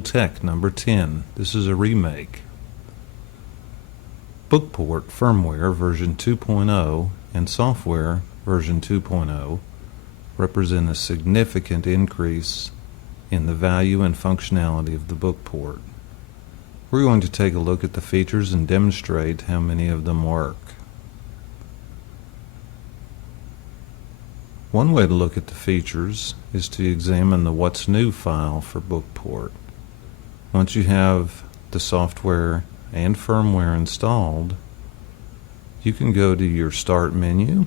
Tech number 10. This is a remake. Bookport firmware version 2.0 and software version 2.0 represent a significant increase in the value and functionality of the bookport. We're going to take a look at the features and demonstrate how many of them work. One way to look at the features is to examine the What's New file for Bookport. Once you have the software and firmware installed, you can go to your Start menu,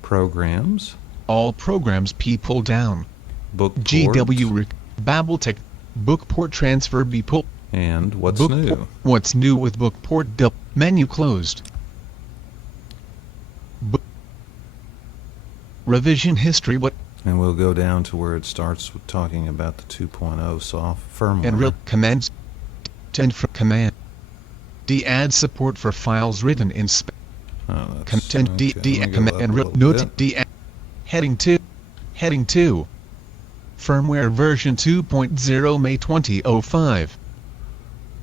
Programs, All Programs P pull down, Bookport, BabbleTech, Bookport Transfer B pull, and What's New. What's new with Bookport menu closed. Revision history And we'll go down to where it starts with talking about the 2.0 soft firmware. and commands command D add support for files written in content D command and note D heading 2 firmware version 2.0 May 2005.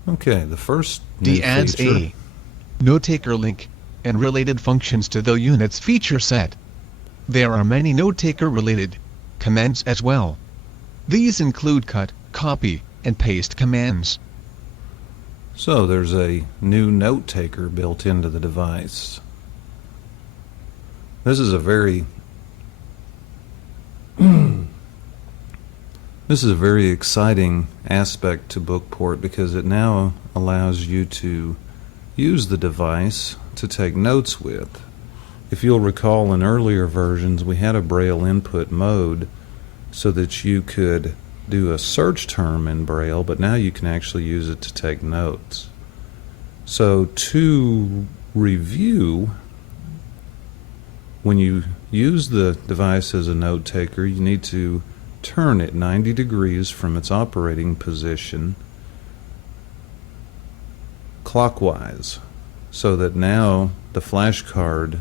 Okay, the first D adds a note-taker link and related functions to the unit's feature set. There are many note-taker related commands as well. These include cut, copy, and paste commands. So there's a new note taker built into the device. This is a very exciting aspect to Bookport because it now allows you to use the device to take notes with. If you'll recall, in earlier versions we had a Braille input mode so that you could do a search term in Braille, but now you can actually use it to take notes. So to review, when you use the device as a note taker, you need to turn it 90 degrees from its operating position clockwise so that now the flashcard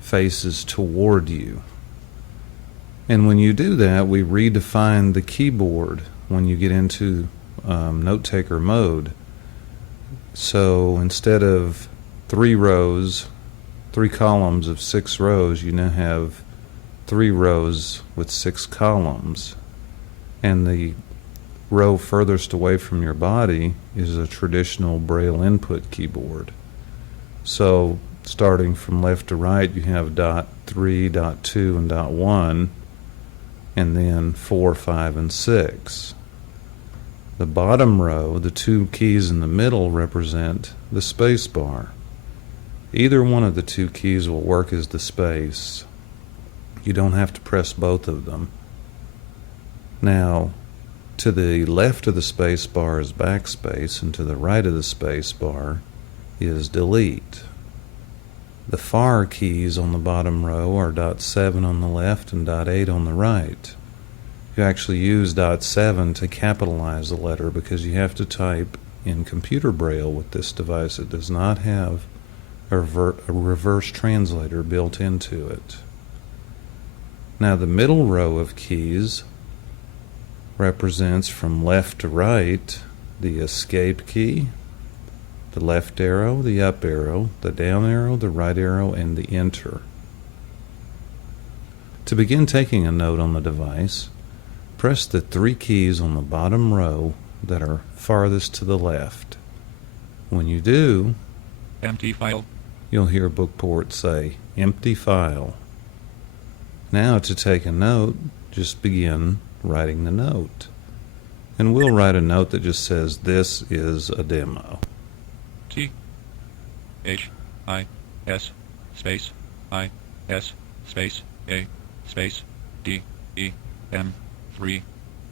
faces toward you. And when you do that, we redefine the keyboard when you get into note taker mode. So instead of 3 columns of 6 rows, you now have 3 rows with 6 columns, and the row furthest away from your body is a traditional Braille input keyboard. So starting from left to right, you have dot 3, dot 2, and dot 1, and then 4, 5, and 6. The bottom row, the 2 keys in the middle, represent the space bar. Either one of the 2 keys will work as the space. You don't have to press both of them. Now, to the left of the space bar is backspace, and to the right of the space bar is delete. The far keys on the bottom row are dot 7 on the left and dot 8 on the right. You actually use dot 7 to capitalize the letter because you have to type in computer Braille with this device. It does not have a reverse translator built into it. Now the middle row of keys represents from left to right the escape key, the left arrow, the up arrow, the down arrow, the right arrow, and the enter. To begin taking a note on the device, press the 3 keys on the bottom row that are farthest to the left. When you do, empty file, you'll hear Bookport say, empty file. Now to take a note, just begin writing the note. And we'll write a note that just says, this is a demo. T-H-I-S space I-S space A space D-E-M 3.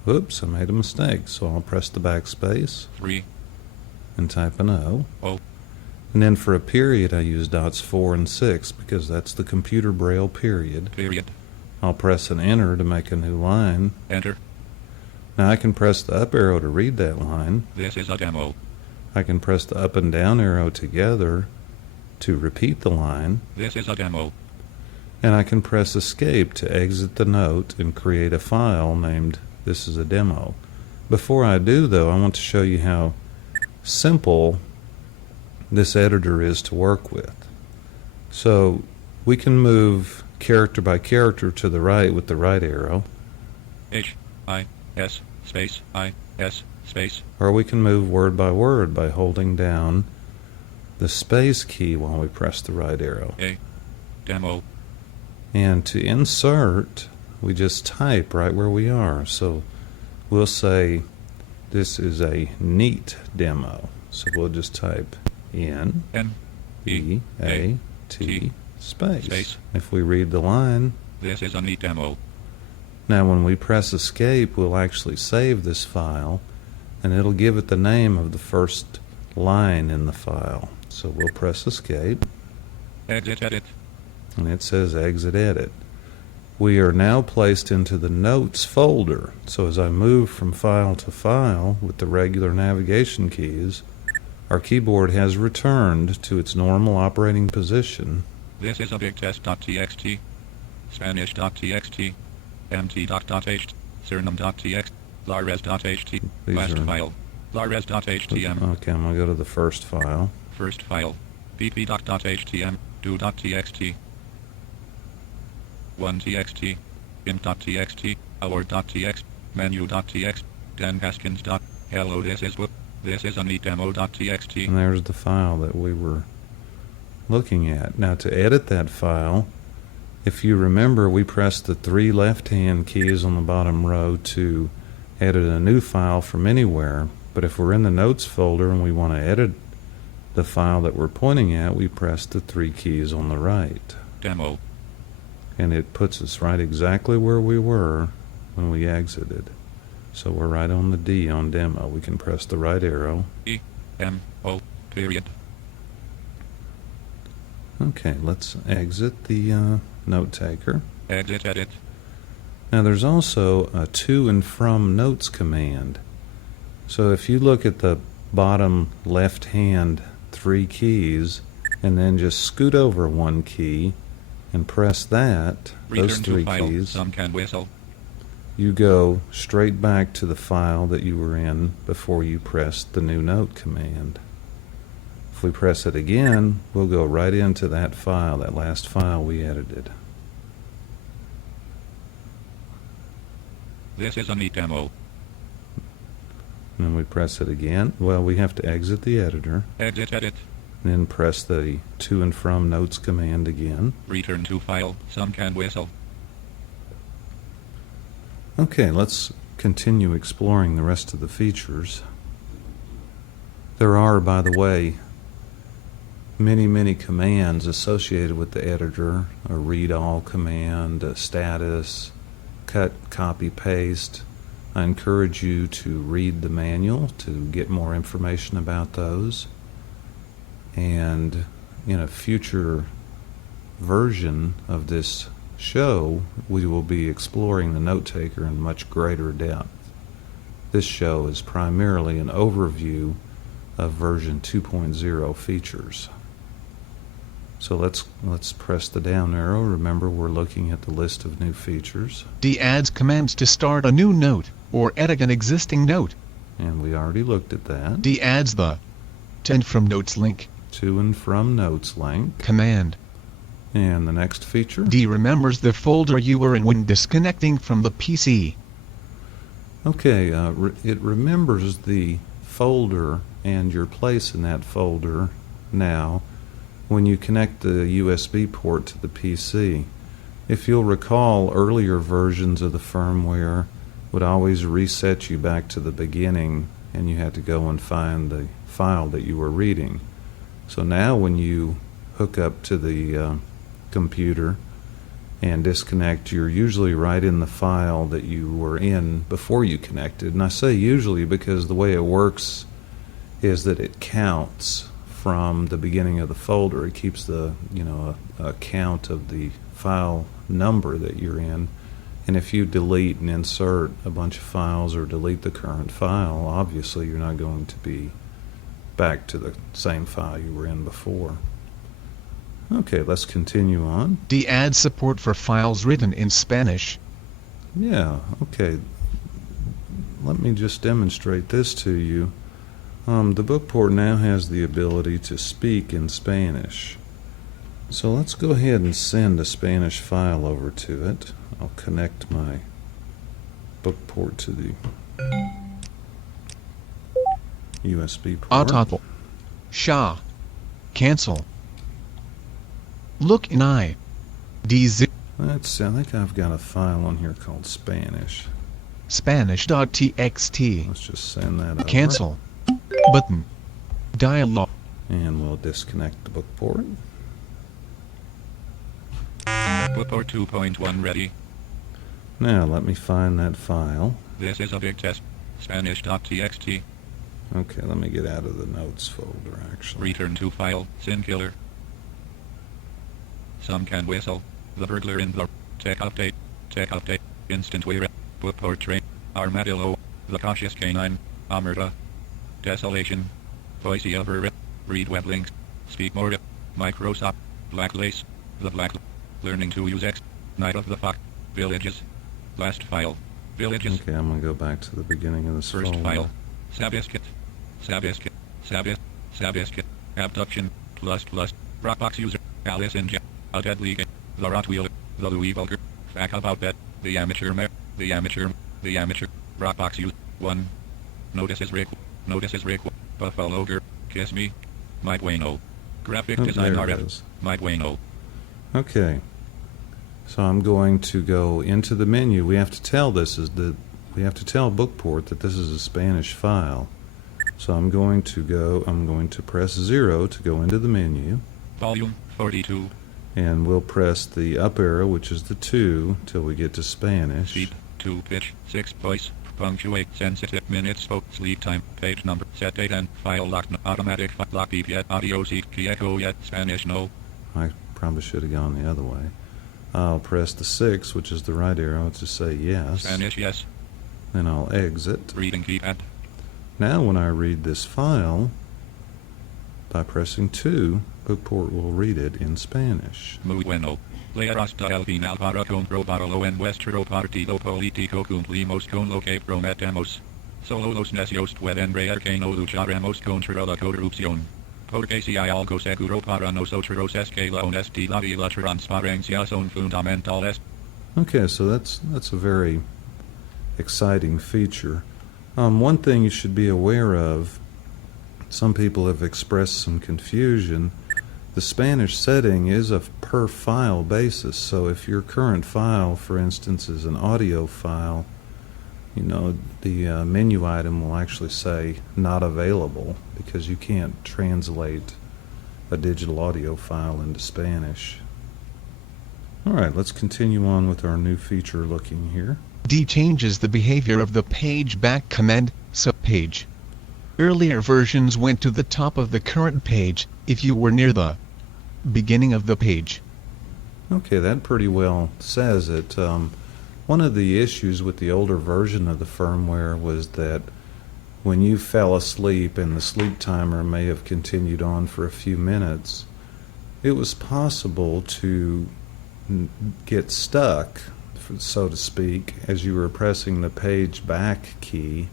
Oops, I made a mistake, so I'll press the backspace 3 and type an O. O. And then for a period I use dots 4 and 6 because that's the computer Braille period. Period. I'll press an enter to make a new line. Enter. Now I can press the up arrow to read that line. This is a demo. I can press the up and down arrow together to repeat the line. This is a demo. And I can press escape to exit the note and create a file named This is a Demo. Before I do, though, I want to show you how simple this editor is to work with. So we can move character by character to the right with the right arrow, H-I-S space I-S space. or we can move word by holding down the space key while we press the right arrow. A. Demo. And to insert, we just type right where we are. So we'll say this is a neat demo. So we'll just type N E A T space. If we read the line, This is a neat demo. now when we press escape, we'll actually save this file, and it'll give it the name of the first line in the file. So we'll press escape, Exit edit. and it says exit edit. We are now placed into the notes folder. So as I move from file to file with the regular navigation keys, our keyboard has returned to its normal operating position. This is a big test.txt. Spanish.txt. mt.ht. Suriname.txt. lares.ht. These Last are- file. lares.htm. Okay, I'm going to go to the first file. First file. pp.htm. do.txt. 1txt. int.txt. our.txt. menu.txt. Dan Haskins. Hello, this is whoop. This is a neat demo.txt. And there's the file that we were looking at. Now to edit that file, if you remember, we pressed the 3 left-hand keys on the bottom row to edit a new file from anywhere. But if we're in the notes folder and we want to edit the file that we're pointing at, we press the 3 keys on the right. Demo. And it puts us right exactly where we were when we exited. So we're right on the D on demo. We can press the right arrow. E-M-O, period. Okay, let's exit the note taker. Exit edit. Now there's also a to and from notes command. So if you look at the bottom left hand 3 keys and then just scoot over 1 key and press that, those Return 3 to file. keys, Some can whistle. you go straight back to the file that you were in before you pressed the new note command. If we press it again, we'll go right into that file, that last file we edited. This is a neat demo. And then we press it again. Well, we have to exit the editor, Exit edit. then press the to and from notes command again. Return to file. Some can whistle. Okay, let's continue exploring the rest of the features. There are, by the way, many commands associated with the editor. A read all command, a status, cut, copy, paste. I encourage you to read the manual to get more information about those. And in a future version of this show, we will be exploring the note taker in much greater depth. This show is primarily an overview of version 2.0 features. So let's press the down arrow. Remember, we're looking at the list of new features, D adds commands to start a new note, or edit an existing note. and we already looked at that. D adds the to and from notes link To and from notes link. command. And the next feature, D remembers the folder you were in when disconnecting from the PC. okay, it remembers the folder and your place in that folder now when you connect the USB port to the PC. If you'll recall, earlier versions of the firmware would always reset you back to the beginning, and you had to go and find the file that you were reading. So now when you hook up to the computer and disconnect, you're usually right in the file that you were in before you connected. And I say usually because the way it works is that it counts from the beginning of the folder. It keeps the a count of the file number that you're in. And if you delete and insert a bunch of files or delete the current file, obviously you're not going to be back to the same file you were in before. Okay, let's continue on. D adds support for files written in Spanish. Yeah, okay. let me just demonstrate this to you. The bookport now has the ability to speak in Spanish. So let's go ahead and send a Spanish file over to it. I'll connect my bookport to the USB port. Autotl. Sha. Cancel. Look in I. DZ. Let's see, I think I've got a file on here called Spanish. Spanish.txt. Let's just send that over. Cancel. Button. Dialog. And we'll disconnect the bookport. Bookport 2.1 ready. Now let me find that file. This is a big test. Spanish.txt. Okay, let me get out of the notes folder actually. Return to file. Sin killer. Some can whistle. The burglar in the tech update. Tech update. Instant wear. Bookport train. Armadillo. The cautious canine. Omerta. Desolation. Voicey over. Read web links. Speak more. Microsoft. Black lace. The black. Learning to use X. Night of the Fox. Villages. Last file. Villages. Okay, I'm going to go back to the beginning of this First folder. file. Sabiskit. Sabiskit. Sabiskit. Abduction. Plus. Rockbox user. Alice in Jail. A deadly game. The Rottweiler. The Louis Vulgar. Fact about that. The amateur mayor. The amateur. Rockbox user. 1. Notices Rick. Buffalo Girl. Kiss Me. Mike Wayno. Graphic Oh, design there it artist. is. Mike Wayno. Okay. So I'm going to go into the menu. We have to tell bookport that this is a Spanish file. So I'm going to press 0 to go into the menu, Volume 42. and we'll press the up arrow, which is the 2, till we get to Spanish. Speed 2 pitch 6 voice punctuate sensitive minutes spoke sleep time page number set date and file lock automatic lock beep yet audio seek key echo yet Spanish no. I probably should have gone the other way. I'll press the 6, which is the right arrow, to say yes. Spanish yes. Then I'll exit. Reading keypad. Now when I read this file, by pressing 2, bookport will read it in Spanish. Muy bueno. Leer hasta el final para comprobarlo en vuestro partido político cumplimos con lo que prometemos. Solo los necios pueden creer que no lucharemos contra la corrupción. Porque si hay algo seguro para nosotros es que la honestidad y la transparencia son fundamentales. Okay, so that's a very exciting feature. One thing you should be aware of, some people have expressed some confusion. The Spanish setting is a per file basis, so if your current file, for instance, is an audio file, the menu item will actually say not available because you can't translate a digital audio file into Spanish. Alright, let's continue on with our new feature looking here. D changes the behavior of the page back command subpage. Earlier versions went to the top of the current page if you were near the beginning of the page. Okay, that pretty well says it. One of the issues with the older version of the firmware was that when you fell asleep and the sleep timer may have continued on for a few minutes, it was possible to get stuck, so to speak, as you were pressing the page back key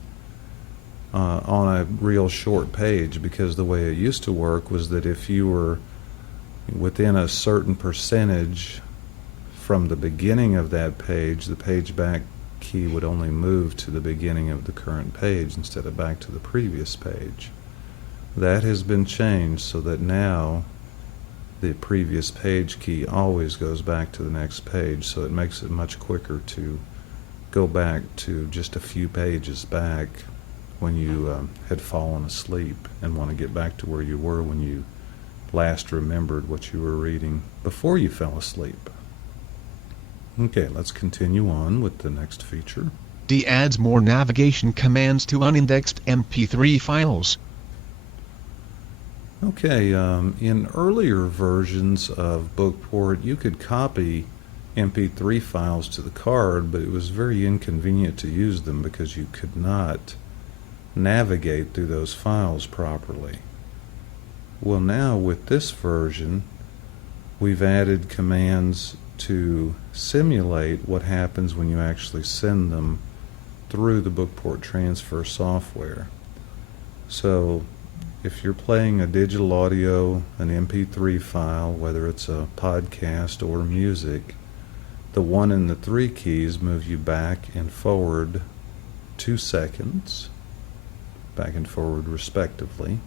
on a real short page, because the way it used to work was that if you were within a certain percentage from the beginning of that page, the page back key would only move to the beginning of the current page instead of back to the previous page. That has been changed so that now the previous page key always goes back to the next page, so it makes it much quicker to go back to just a few pages back when you had fallen asleep and want to get back to where you were when you last remembered what you were reading before you fell asleep. Okay, let's continue on with the next feature. D adds more navigation commands to unindexed MP3 files. Okay, in earlier versions of bookport, you could copy MP3 files to the card, but it was very inconvenient to use them because you could not navigate through those files properly. Well, now with this version, we've added commands to simulate what happens when you actually send them through the bookport transfer software. So if you're playing a digital audio, an MP3 file, whether it's a podcast or music, the 1 and the 3 keys move you back and forward 2 seconds, back and forward respectively.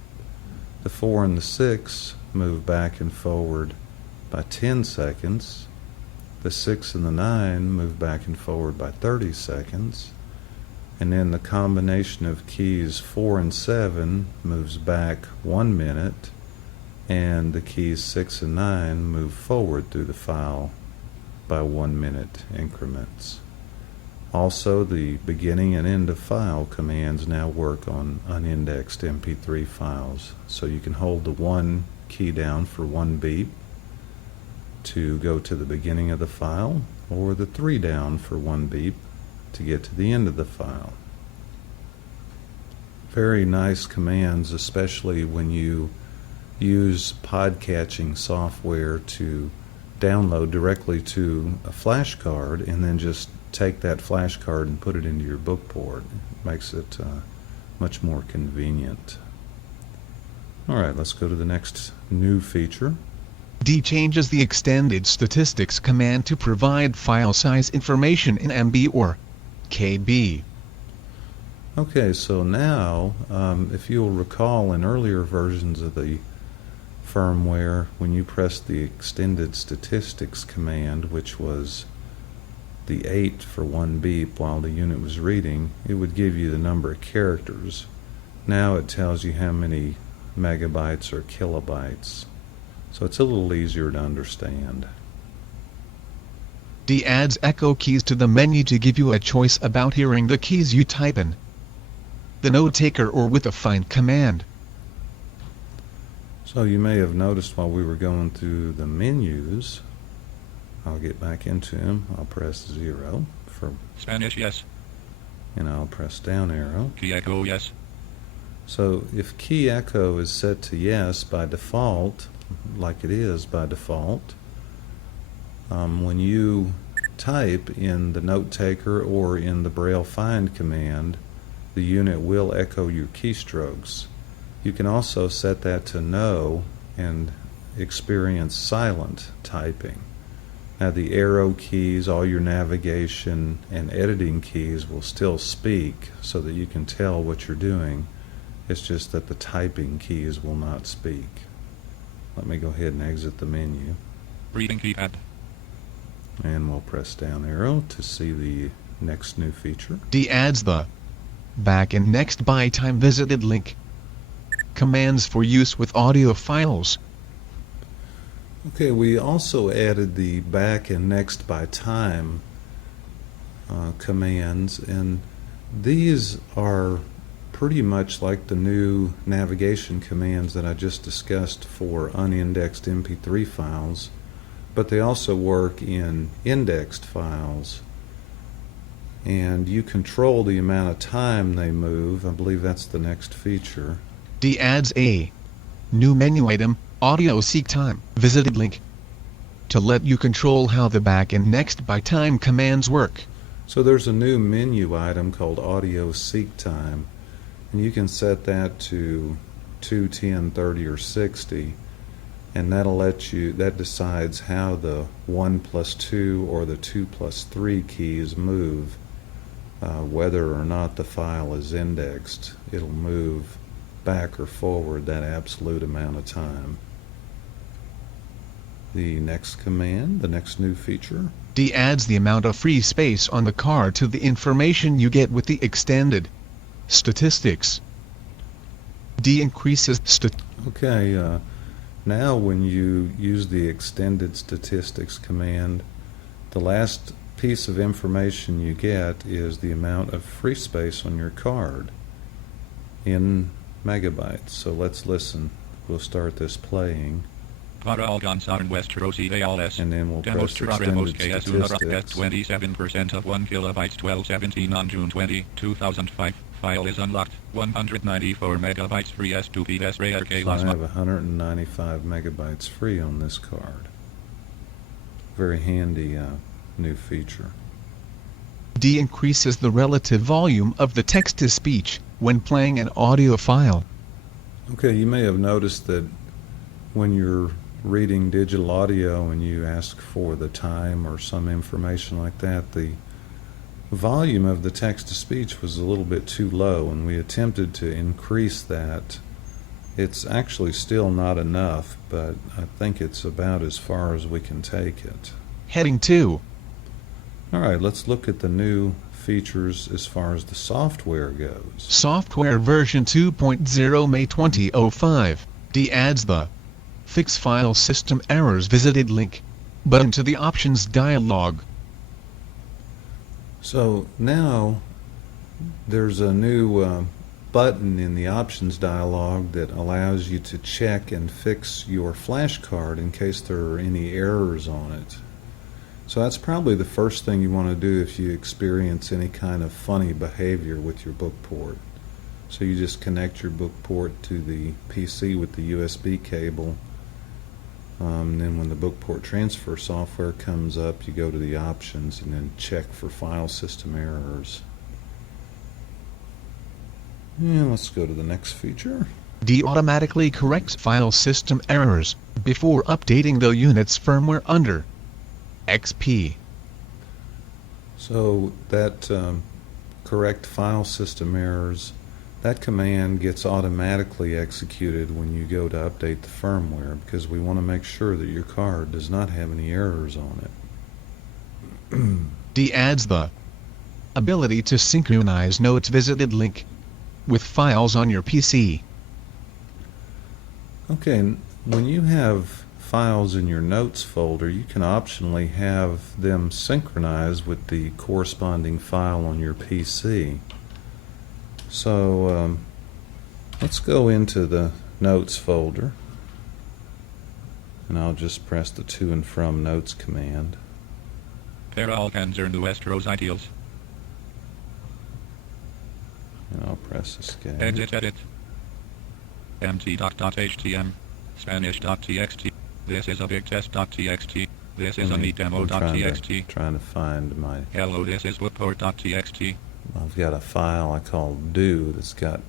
The 4 and the 6 move back and forward by 10 seconds. The 6 and the 9 move back and forward by 30 seconds. And then the combination of keys 4 and 7 moves back 1 minute, and the keys 6 and 9 move forward through the file by 1 minute increments. Also, the beginning and end of file commands now work on unindexed MP3 files. So you can hold the 1 key down for 1 beep to go to the beginning of the file, or the 3 down for 1 beep to get to the end of the file. Very nice commands, especially when you use podcatching software to download directly to a flash card and then just take that flash card and put it into your bookport. It makes it much more convenient. Alright, let's go to the next new feature. D changes the extended statistics command to provide file size information in MB or KB. Okay, so now, if you'll recall in earlier versions of the firmware, when you pressed the extended statistics command, which was the 8 for 1 beep while the unit was reading, it would give you the number of characters. Now it tells you how many megabytes or kilobytes. So it's a little easier to understand. D adds echo keys to the menu to give you a choice about hearing the keys you type in the note taker or with a find command. So you may have noticed while we were going through the menus, I'll get back into them. I'll press 0 for Spanish, yes. and I'll press down arrow. Key echo, yes. So if key echo is set to yes by default, like it is by default, when you type in the note taker or in the Braille find command, the unit will echo your keystrokes. You can also set that to no and experience silent typing. Now the arrow keys, all your navigation and editing keys will still speak so that you can tell what you're doing. It's just that the typing keys will not speak. Let me go ahead and exit the menu. Reading keypad. And we'll press down arrow to see the next new feature. D adds the back and next by time visited link commands for use with audio files. Okay, we also added the back and next by time commands, and these are pretty much like the new navigation commands that I just discussed for unindexed MP3 files, but they also work in indexed files. And you control the amount of time they move. I believe that's the next feature. D adds a new menu item, audio seek time, visited link, to let you control how the back and next by time commands work. So there's a new menu item called audio seek time, and you can set that to 2, 10, 30, or 60, and that decides how the 1 plus 2 or the 2 plus 3 keys move. Whether or not the file is indexed, it'll move back or forward that absolute amount of time. The next command, the next new feature. D adds the amount of free space on the card to the information you get with the extended statistics. D increases Okay, now when you use the extended statistics command, the last piece of information you get is the amount of free space on your card in megabytes. So let's listen. We'll start this playing. Para alcanzar nuestros ideales. And then we'll press Demostraremos extended que es una statistics. 27% of 1 kilobytes 1217 on June 20, 2005. File is unlocked. 194 megabytes free estupides rare que So I las have 195 megabytes free on this card. Very handy new feature. D increases the relative volume of the text-to-speech when playing an audio file. Okay, you may have noticed that when you're reading digital audio and you ask for the time or some information like that, the volume of the text-to-speech was a little bit too low, and we attempted to increase that. It's actually still not enough, but I think it's about as far as we can take it. Heading 2. All right, let's look at the new features as far as the software goes. Software version 2.0 May 2005. D adds the Fix File System Errors Visited link button to the Options dialog. So now there's a new button in the Options dialog that allows you to check and fix your flash card in case there are any errors on it. So that's probably the first thing you want to do if you experience any kind of funny behavior with your book port. So you just connect your book port to the PC with the USB cable. Then when the book port transfer software comes up, you go to the options and then check for file system errors. Yeah, let's go to the next feature. D automatically corrects file system errors before updating the unit's firmware under XP. So that correct file system errors, that command gets automatically executed when you go to update the firmware, because we want to make sure that your card does not have any errors on it. D adds the ability to synchronize notes visited link with files on your PC. Okay, when you have files in your notes folder, you can optionally have them synchronize with the corresponding file on your PC. So let's go into the notes folder, and I'll just press the to and from notes command. Pair all pens are West Rose ideals. And I'll press escape. Exit edit. mt.htm. Spanish.txt. This is a big test.txt. This is a neat demo.txt. Trying to find my... Hello, this is bookport.txt. I've got a file I call do that's got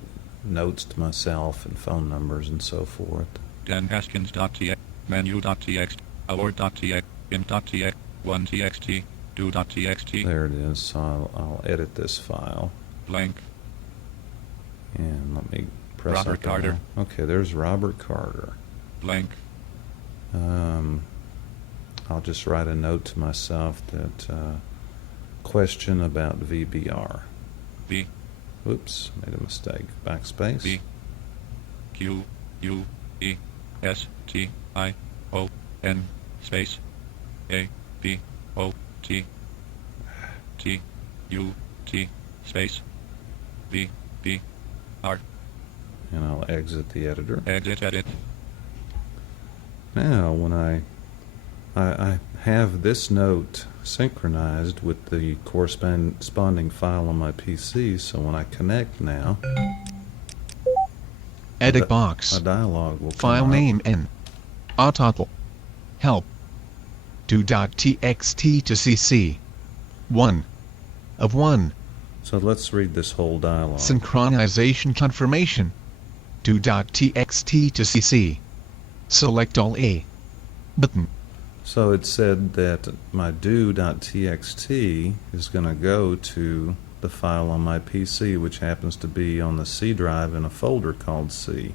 notes to myself and phone numbers and so forth. danhaskins.txt. Menu.txt. award.txt. imp.txt. 1txt. do.txt. There it is. So I'll edit this file. Blank. And let me press Robert up Carter. there. Okay, there's Robert Carter. Blank. I'll just write a note to myself that question about VBR. B. Oops, made a mistake. Backspace. B. Q. U. E. S. T. I. O. N. Space. A. B. O. T. T. U. T. Space. B. B. R. And I'll exit the editor. Exit edit. Now, when I have this note synchronized with the corresponding file on my PC, so when I connect now, Edit box. a dialog will come File up. name N. Autotl. Help. Do.txt to CC. 1. Of 1. So let's read this whole dialog. Synchronization confirmation. Do.txt to CC. Select all A. Button. So it said that my do.txt is going to go to the file on my PC, which happens to be on the C drive in a folder called C.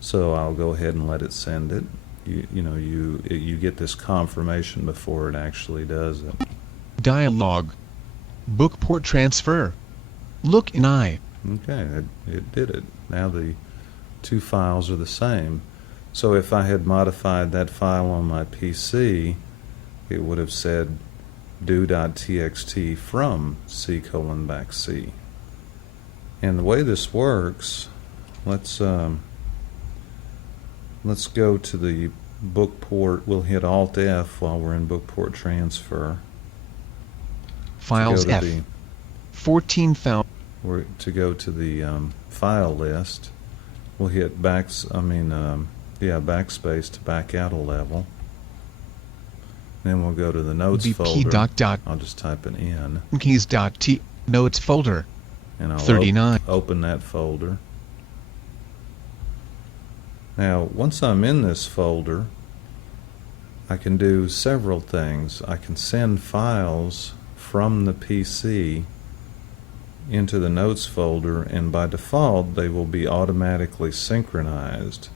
So I'll go ahead and let it send it. You get this confirmation before it actually does it. Dialog. Book port transfer. Look in I. Okay, it did it. Now the two files are the same. So if I had modified that file on my PC, it would have said do.txt from C:\C. And the way this works, let's go to the book port. We'll hit Alt F while we're in book port transfer. Files F. 14,000. To go to the file list, we'll hit backspace to back out a level. Then we'll go to the notes BP folder. dot I'll just type an N. keys dot T notes folder. And I'll 39. open that folder. Now, once I'm in this folder, I can do several things. I can send files from the PC into the notes folder, and by default they will be automatically synchronized.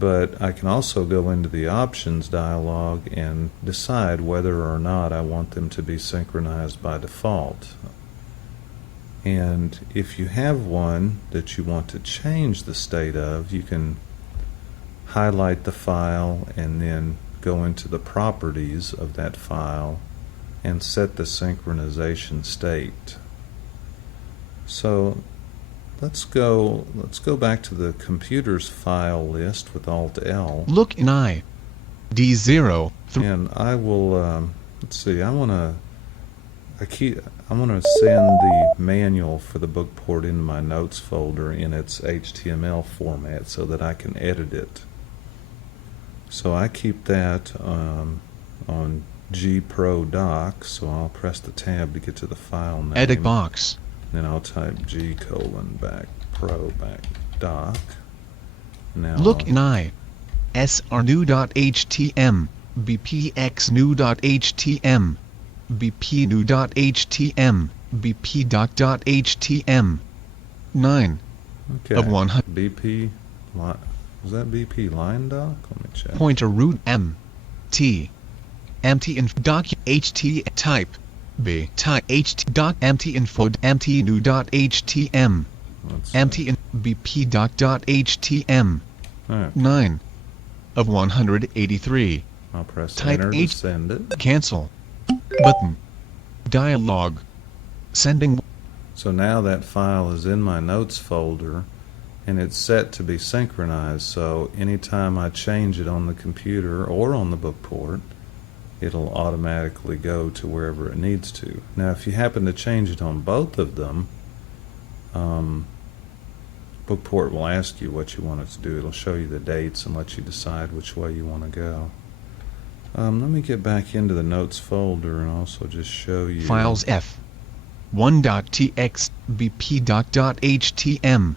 But I can also go into the options dialog and decide whether or not I want them to be synchronized by default. And if you have one that you want to change the state of, you can highlight the file and then go into the properties of that file and set the synchronization state. So let's go back to the computer's file list with Alt-L. Look in I. D0. And I will, let's see, I want to send the manual for the book port into my notes folder in its HTML format so that I can edit it. So I keep that on G-Pro Doc, so I'll press the tab to get to the file name. Edit box. Then I'll type G:\Pro:\doc. Now Look in I. srnew.htm. bpxnew.htm. bpnew.htm. bpdoc.htm. 9 okay. of 100. BP, was that BP line doc? Let me check. Pointer root M. T. empty inf doc ht type. B type ht doc empty info empty new dot htm. Empty in bp doc dot htm. Right. 9 of 183. I'll press Type enter to H. send it. Cancel. Button. Dialog. Sending. So now that file is in my notes folder and it's set to be synchronized, so anytime I change it on the computer or on the book port, it'll automatically go to wherever it needs to. Now if you happen to change it on both of them, Bookport will ask you what you want it to do. It'll show you the dates and let you decide which way you want to go. Let me get back into the notes folder and also just show you Files F. 1.txt bpdoc.htm.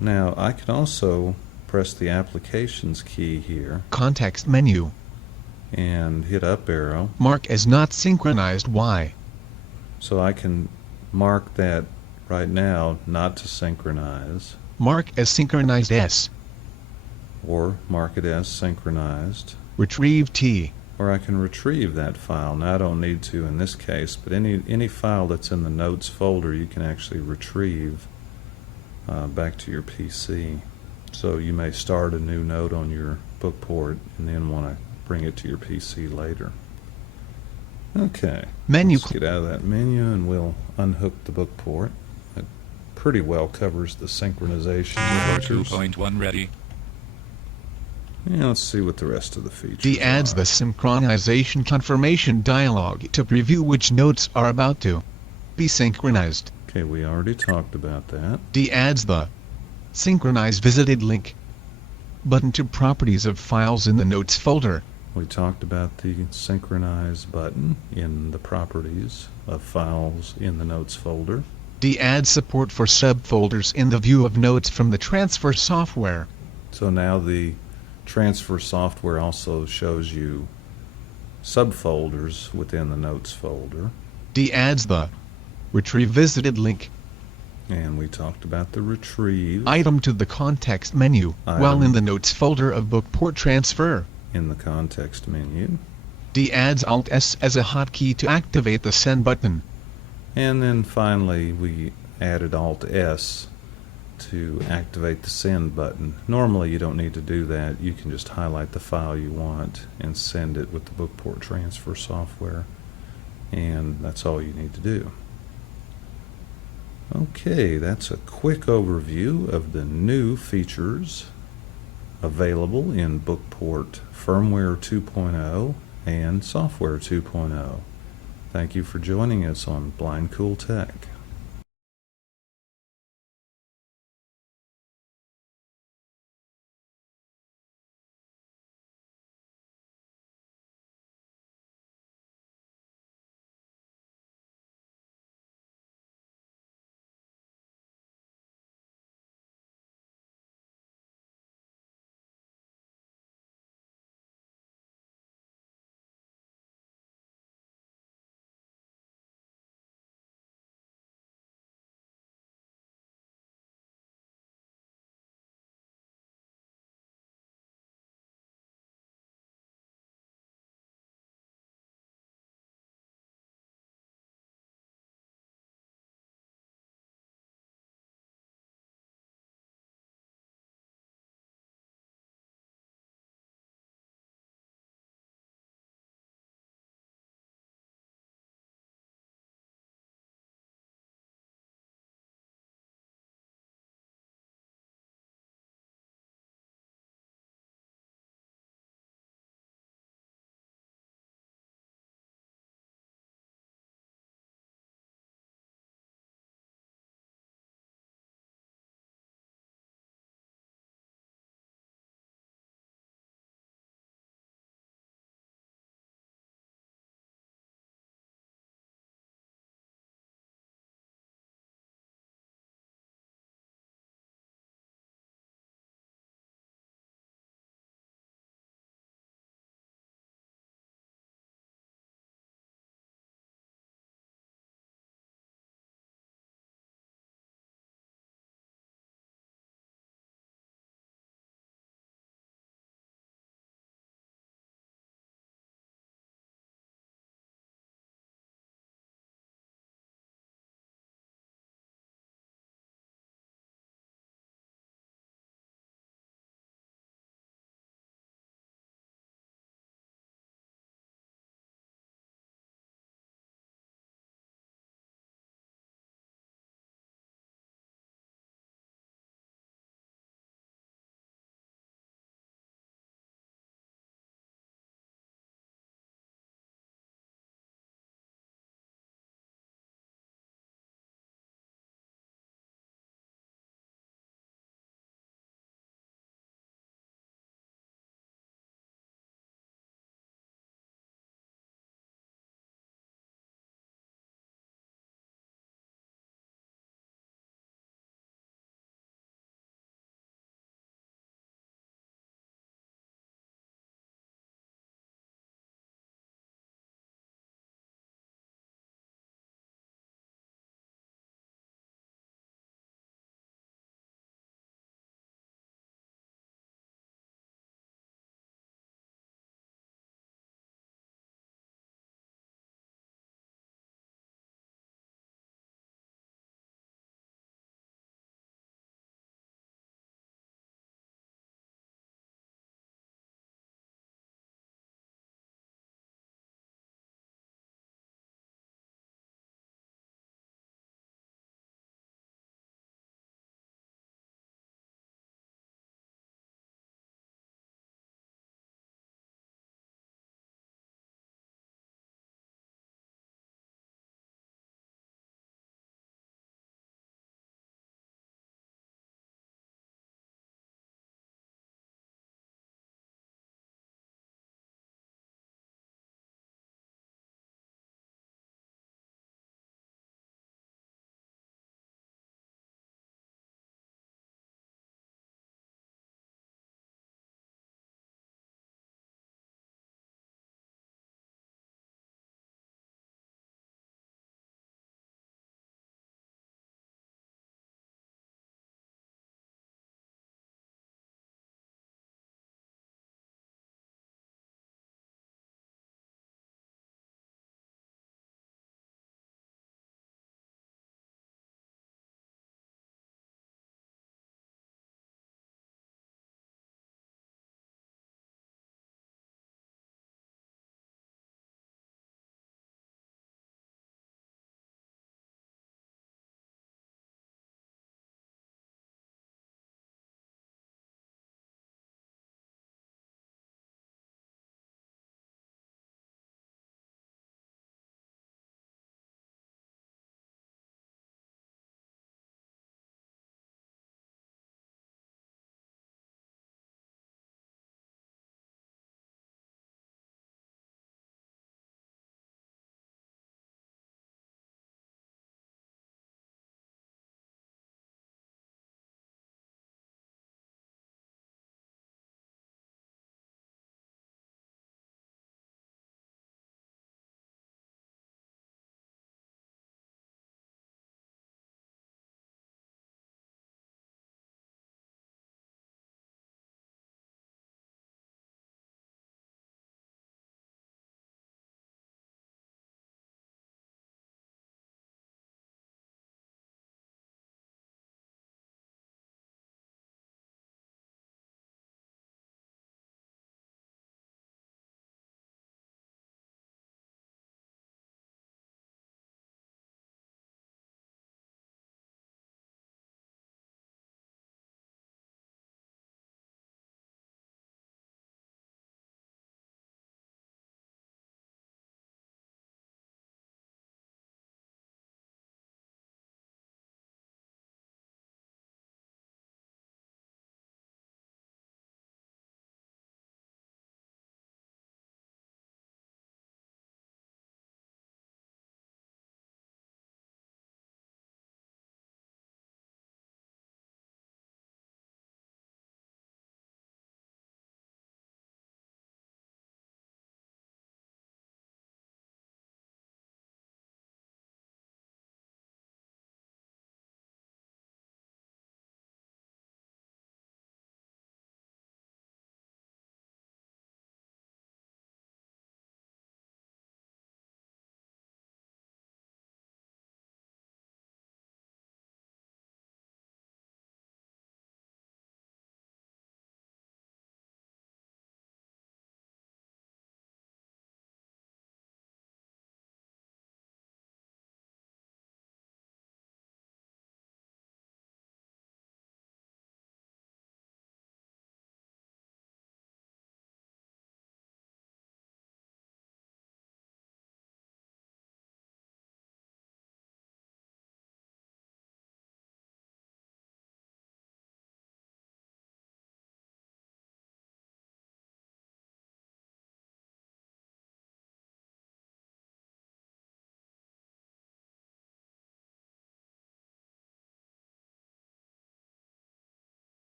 Now I can also press the applications key here Context menu. and hit up arrow, Mark as not synchronized Y. so I can mark that right now not to synchronize, Mark as synchronized S. or mark it as synchronized, Retrieve T. or I can retrieve that file. Now I don't need to in this case, but any file that's in the notes folder you can actually retrieve back to your PC. So you may start a new note on your book port and then want to bring it to your PC later. Okay, Menu. let's get out of that menu and we'll unhook the book port. It pretty well covers the synchronization For features. 2.1 ready. Yeah, let's see what the rest of the features D adds are. the synchronization confirmation dialog to preview which notes are about to be synchronized. Okay, we already talked about that. D adds the synchronize visited link button to properties of files in the notes folder. We talked about the synchronize button in the properties of files in the notes folder. D adds support for subfolders in the view of notes from the transfer software. So now the transfer software also shows you subfolders within the notes folder. D adds the retrieve visited link And we talked about the retrieve item to the context menu while Item. in the notes folder of book port transfer. in the context menu. D adds Alt S as a hotkey to activate the send button. And then finally we added Alt S to activate the send button. Normally you don't need to do that. You can just highlight the file you want and send it with the book port transfer software. And that's all you need to do. Okay, that's a quick overview of the new features available in Bookport Firmware 2.0 and Software 2.0. Thank you for joining us on Blind Cool Tech.